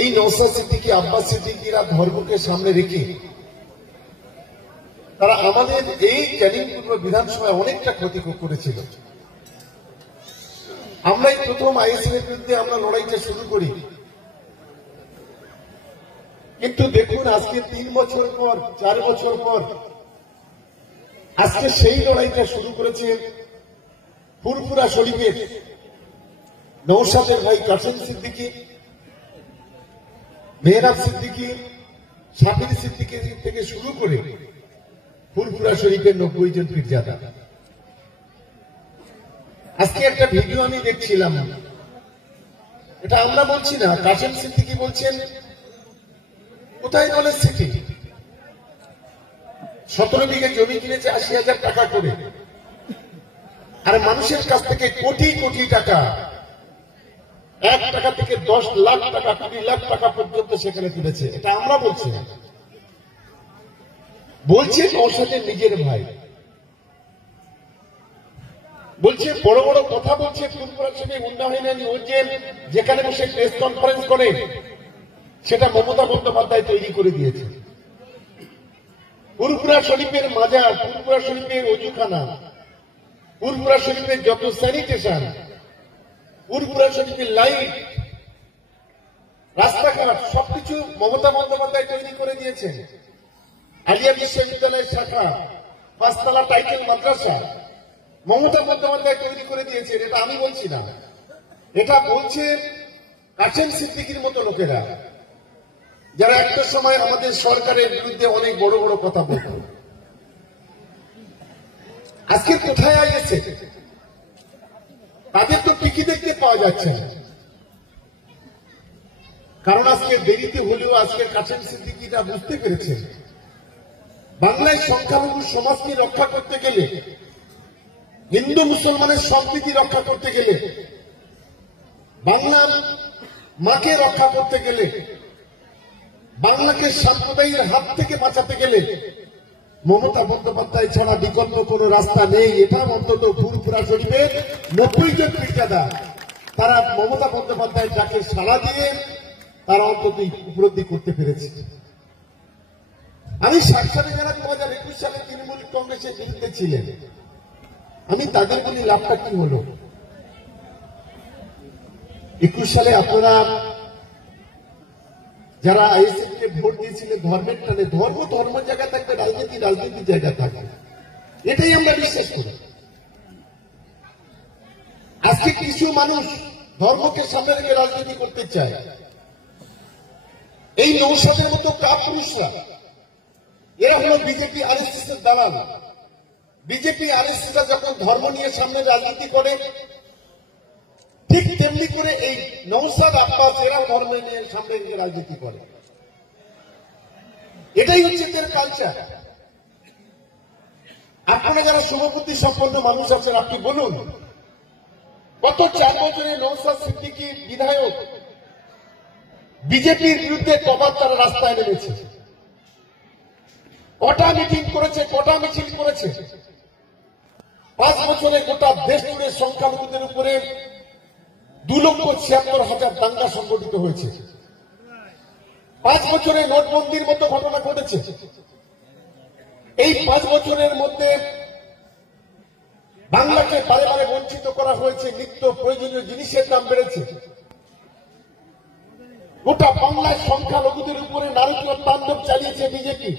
এই নওশাদ সিদ্দিকী, আব্বাস সিদ্দিকীরা ধর্মকে সামনে রেখে তারা আমাদের এই ক্যানিং পূর্ব বিধানসভায় অনেকটা ক্ষতি করেছিল। আমরাই প্রথম আইএসএল এর বিরুদ্ধে আমরা লড়াইটা শুরু করি, কিন্তু দেখুন আজকে 3 বছর পর, 4 বছর পর আজকে সেই লড়াইটা শুরু করেছে ফুরফুরা শরীফের নওশাদের ভাই কাসেম সিদ্দিকী, মেহরাব সিদ্দিকী, শাফির সিদ্দিকী থেকে শুরু করে ফুরফুরা শরীফের 90 জন পীরজাদা। আজকে একটা ভিডিও আমি দেখছিলাম, এটা আমরা বলছি না, কাসেম সিদ্দিকী বলছেন কোথায় কলেজ সিটি 17 বিঘে জমি কিনেছে 80,000 টাকা করে, আর মানুষের কাছ থেকে কোটি কোটি টাকা, 1 টাকা থেকে 10 লাখ টাকা, 20 লাখ টাকা পর্যন্ত সেখানে তুলেছে। এটা আমরা বলছি না, বলছে নওশাদের নিজের ভাই, বলছে বড় বড় কথা বলছে ফুরফুরা শরীফে উন্নয়ন, ও যেখানে বসে প্রেস কনফারেন্স করে সেটা মমতা বন্দ্যোপাধ্যায় তৈরি করে দিয়েছে। ফুরফুরা শরীফের মাজার, ফুরফুরা শরীফের অজুখানা, ফুরফুরা শরীফের যত স্যানিটেশন, ফুরফুরা শরীফের লাইট, রাস্তাঘাট সবকিছু মমতা বন্দ্যোপাধ্যায় তৈরি করে দিয়েছে। আলিয়া বিশ্ববিদ্যালয়ের শাখা, 5 তলা টাইটেল মাদ্রাসা মমতা বন্দ্যোপাধ্যায় তৈরি করে দিয়েছেন। এটা আমি বলছি না, এটা বলছে কাসেম সিদ্দিকীর মতো লোকেরা, যারা একটা সময় আমাদের সরকারের বিরুদ্ধে অনেক বড় বড় কথা বলত। আজকে কোথায় গেছে তাদের তো টিকি দেখতে পাওয়া যাচ্ছে না, কারণ আজকে দেরিতে হলেও আজকে কাসেম সিদ্দিকীরা বুঝতে পেরেছেন বাংলায় সংখ্যালঘু সমাজকে রক্ষা করতে গেলে, হিন্দু মুসলমানের সম্প্রীতি রক্ষা করতে গেলে, বাংলার মাকে রক্ষা করতে গেলে, বাংলাকে সাম্প্রদায়িক হাত থেকে বাঁচাতে গেলে মমতা বন্দ্যোপাধ্যায় ছাড়া বিকল্প কোনো রাস্তা নেই। এটা অন্তত ফুরফুরা শরীফের 90 জন পীরজাদা তারা মমতা বন্দ্যোপাধ্যায় যাকে সাড়া দিয়ে তারা অন্তত উপলব্ধি করতে পেরেছে। আমি 60 সালে যারা 2021 সালে তৃণমূল কংগ্রেসের বিরুদ্ধে ছিলেন, আমি তাদের বলি লাভটা কি হলো? 21 সালে আপনারা যারা আইএসএফ কে ভোট দিয়েছিলেন ধর্মের টানে, ধর্ম ধর্মের জায়গা থাকবে, রাজনীতি রাজনীতির জায়গা থাকবে, এটাই আমরা বিশ্বাস করি। আজকে কিছু মানুষ ধর্মকে সামনে রেখে রাজনীতি করতে চায়। এই নওশাদের মতো কাপুরুষরা, এরা হলো বিজেপি আরএসএস এর দালাল। বিজেপি আরএসএস যখন ধর্ম নিয়ে সামনে রাজনীতি করে, ঠিক তেমনি করে এই নওশাদ আব্বাস এরাও ধর্ম নিয়ে সামনে নিয়ে রাজনীতি করে। এটাই হচ্ছে এদের কালচার। আপনারা যারা শুভবুদ্ধি সম্পন্ন মানুষ আছেন, আপনি বলুন গত 4 বছরে নওশাদ সিদ্দিকী বিধায়ক বিজেপির বিরুদ্ধে কবার তারা রাস্তায় নেমেছে, কটা মিটিং করেছে, কটা মিছিল করেছে। 5 বছরে গোটা দেশ জুড়ে সংখ্যালঘুদের উপরে 2,76,000 দাঙ্গা সংগঠিত হয়েছে। 5 বছরে নোটবন্দির মতো ঘটনা ঘটেছে। এই 5 বছরের মধ্যে বাংলাকে বারে বারে বঞ্চিত করা হয়েছে, নিত্য প্রয়োজনীয় জিনিসের দাম বেড়েছে। গোটা বাংলায় সংখ্যালঘুদের উপরে নারকীয় তাণ্ডব চালিয়েছে বিজেপি।